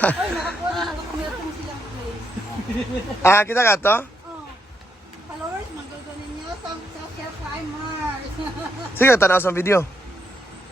nakakumitong silang place. Ah, kita ka to? Oh. Followers, magulgo ninyo sa social climbers. Sige, tanaw sa video.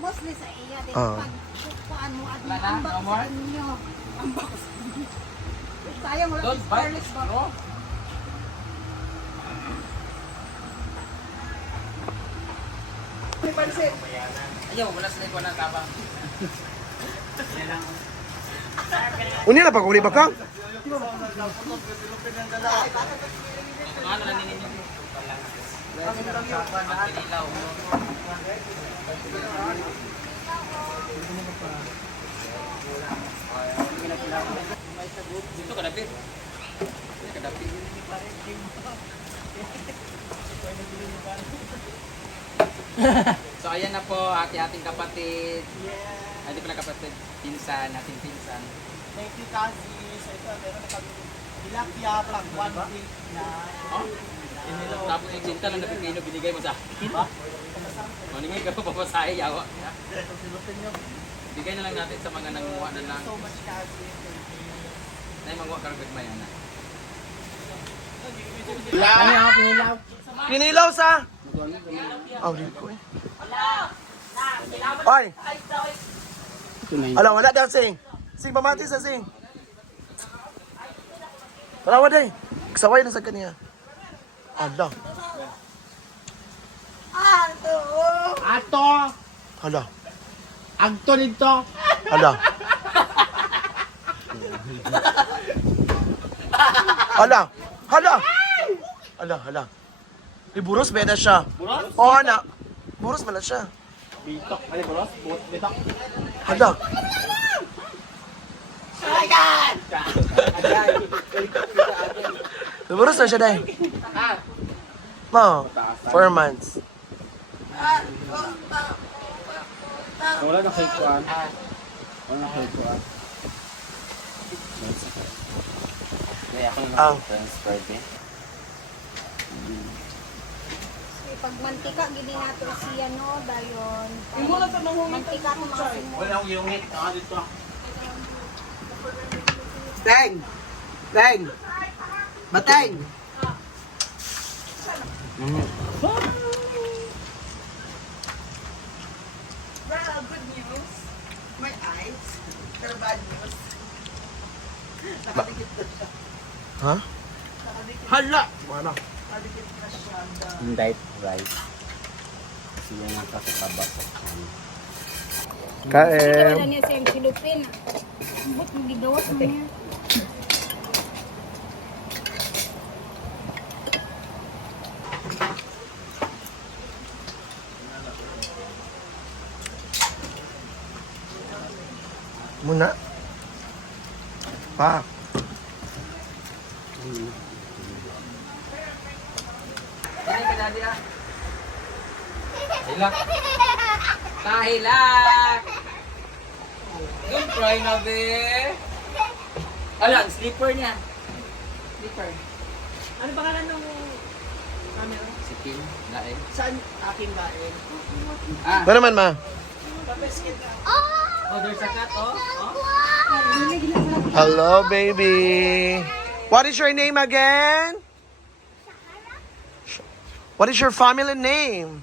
Mostly sa iya, din Oh. pag kukuhaan mo at unbox sa inyo. Unbox. Sayang wala si Scarlett ba? May pansit. Ayaw, wala sila ko ng tabang. Uni na pa, kung di ba ka? Ano na ninyo? Pagkinilaw. Dito kadapit. Kadapit. So ayan na po ating kapatid. Ay, di pala kapatid. Pinsan, ating pinsan. Thank you, Kasi. So ito, meron na kami tilapia pang 1 week na. Oh? Tapos yung cinta lang na pipino binigay mo sa akin. Maningay ka pa papasahe, yawa. Bigay na lang natin sa mga nanguha na lang. So much, Kasi. Nay manguha karagdag mayan na. Kinilaw sa... Oh, di ko eh. Oy! Alam, wala daw sing. Sing, pamati sa sing. Tarawa day. Kasaway na sa kanya. Ala. Ato! Ala. Agto nito! Ala. Ala. Hala. Ala, hala. Buros ba na siya? Buros? Oo, anak. Buros ba na siya? Bitok. Ano, Buros? Bitok. Hala. Buros na siya dahil. Mo, 4 months. Wala na kay Kuan. Wala na kay Kuan. Kaya ako Ah. transfer din. Pag mantika, gili nato siya no, dayon. Mantika ko mga mo. Wala akong iungit. Dito. Teng! Teng! Bateng! Well, good news. My eyes. Pero bad news. Nakadikit na siya. Ha? Hala! Wala. Nakadikit na siya. Diet rice. Kasi yan ang kakataba sa Kaem. Wala niya siyang silupin. Buk, gigawas mo niya. Muna. Pa. Ano ka dali ah? Hilak. Kahilak. Don't cry na be. Alam, slipper niya. Slipper. Ano pangalan ng camera? Si Kim, laing. Saan aking bain? Ah, Ano naman, ma? Papesket na. oh, there's a cat, oh. Hello, baby. What is your name again? What is your family name?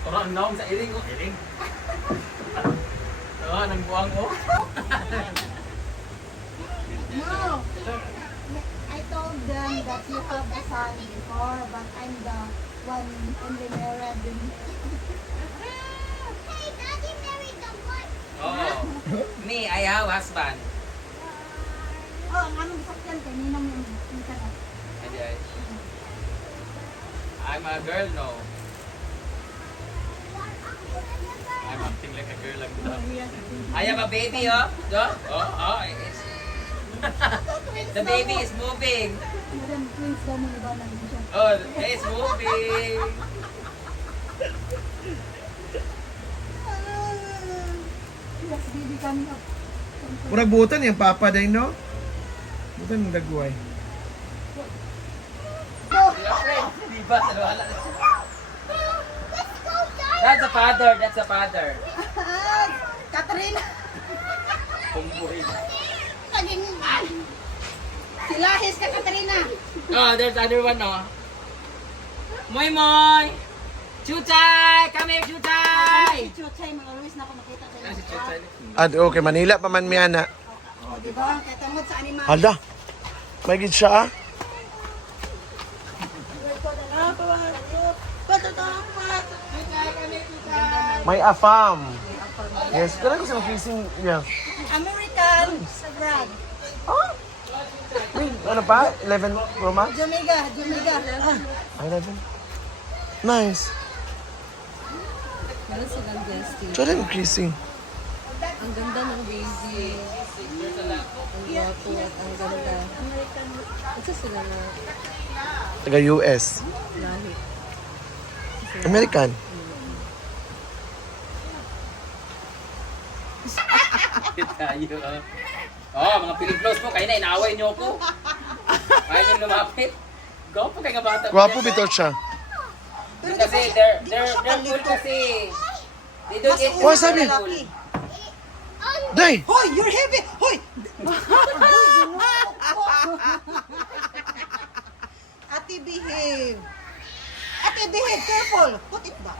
Orang naong sa iring, oh. Iring. Oh, nang buang, oh. No. I told them that you have a son before, but I'm the one only married. Oh. Me, I have husband. Oh, ang anong sakyan kay ninang yung internet. Hindi ay. I'm a girl, no. I'm acting like a girl lang dito. I have a baby, oh. It's... The baby is moving. Madam, twins daw mo iba lang siya. Oh, it's moving. Yes, baby kami up. Murag butan yung papa day, no? Butan yung dagway. Diba? Sa wala na siya. That's a father. That's a father. Katrina. Kumboy. Naging... Silahis ka, Katrina. Oh, there's other one, oh. Moy Moy! Chuchay! Come here, Chuchay! Si Chuchay, mga Luis na ako makita sa Ano si Chuchay? At okay, Manila pa man miyana. O, di ba? Kaya tungod sa animal. Hala. May gid siya ah. May afam. Yes, kaya ko sa kissing niya. American sa brand. Wait, ano pa? 11 Roma? Jumiga, Jumiga. Ah, 11. Nice. Meron silang guesting. Tsaka yung kissing. Ang ganda ng baby. Ang gwapo at ang ganda. Isa sila na Taga US. lahi. American. Tayo, oh, mga Pilipnos po, kayo na, inaaway niyo ako. Kaya niyo lumapit. Go po kayo nga bata. Gwapo bito siya. Kasi they're cool kasi. They don't get Oh, sabi. Day! Hoy, you're heavy! Hoy! Ate, behave. Ate, behave. Careful. Put it back.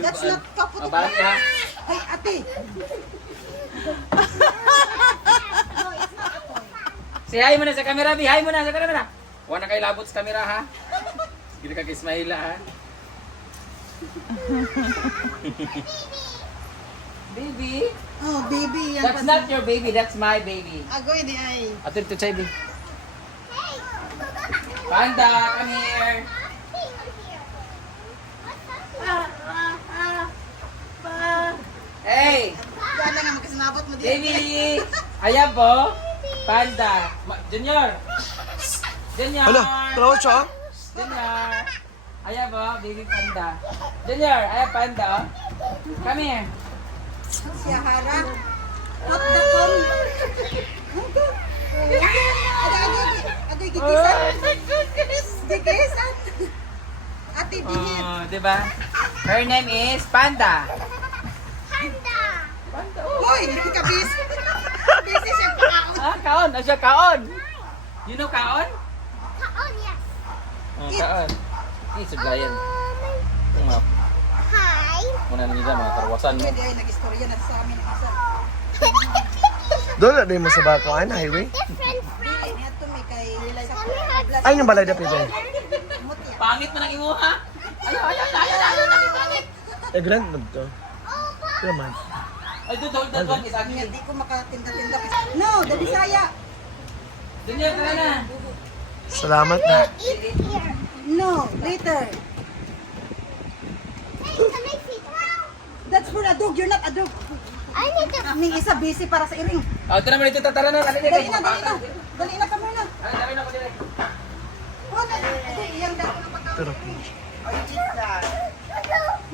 That's not kaput. Mabali ha. Ay, ate. No, it's not a toy. Say hi muna sa camera, Bi. Hi muna sa camera. Huwag na kayo labot sa camera, ha? Sige ka kay ha? Baby? Oh, baby. Yan That's not your baby, that's my baby. Agoy di ay. Ato ito, Chay, Bi. Panda, come here. Hey, Gana nga magkasinabot mo di. baby! Ayan po. Panda. Junior. Junior. Hala, dalawa siya ah. Junior. Ayan po, baby panda. Junior, ayan panda, oh. Come here. Siya hara. What the con? Agoy gigisan. Gigisan. Ate, behave. Oh, diba? Her name is Panda. Hoy, hindi ka busy. Busy siya pa. Ah, kaon. Ah, siya kaon. You know kaon? Oh, kaon. It's a giant. Muna na nila mga karwasan mo. Pwede ay nag-istorya na sa amin ang isa. Doon na din mo sa Bacoan Highway. Ay, niya to may kay sa Ay, yung balay na pwede. Mutya. Pangit mo nang imuha. Ayaw. Eh, grand na to. Naman. Ay, dude, that one is ugly. Hindi ko makatinda-tinda. No, the Bisaya. Junior, tara na. Salamat na. No, later. That's for a dog. You're not a dog. Ning isa busy para sa iring. Oh, tara mo dito, tara na. Dali Dali na, dali na. Dali na ka muna. Dali na ako dali. Oh, dali. Iyang dako na pataw. Pero,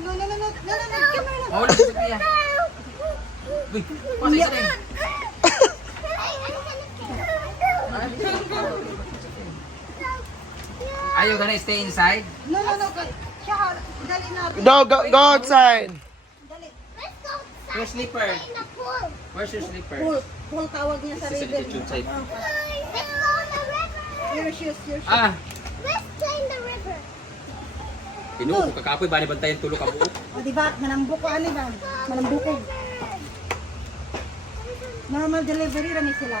No, no, no, no. No, no, no. Come here na. Oh, wala si Sophia. Uy, pasa isa rin. Ayaw ka na stay inside? No, no, no. Siya, dali na. go outside. Dali. Your slipper. Where's your slipper? Pool tawag niya sa Isa sa river. dito side. Your shoes, your shoes. Ah, Let's play in the river. tinuo ko kakapoy ba ni bantayan tulo ka buo? O, diba? Manambuk ko, ano ba? Manambukog. Normal delivery lang sila.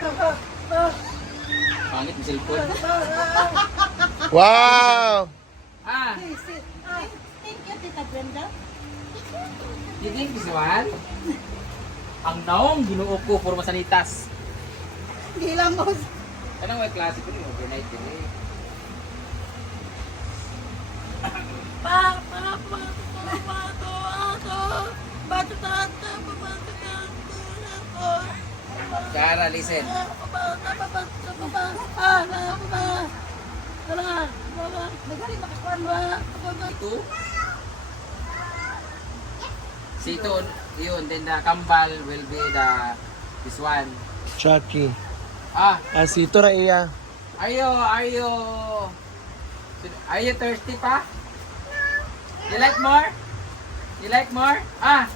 Pangit ng cellphone. Wow! Ah, Hey, sit. Thank you, Tita Brenda. you think this one? Ang naong ginuo ko for masanitas. Hindi lang mo. Anong may klase ko ni overnight din eh. Cara, listen. Nagalit makakuan ba? Ito. Si ito, yun. Then the kambal will be this one. Chucky. Ah, Asito ra iya. are you thirsty pa? You like more? You like more? Ah,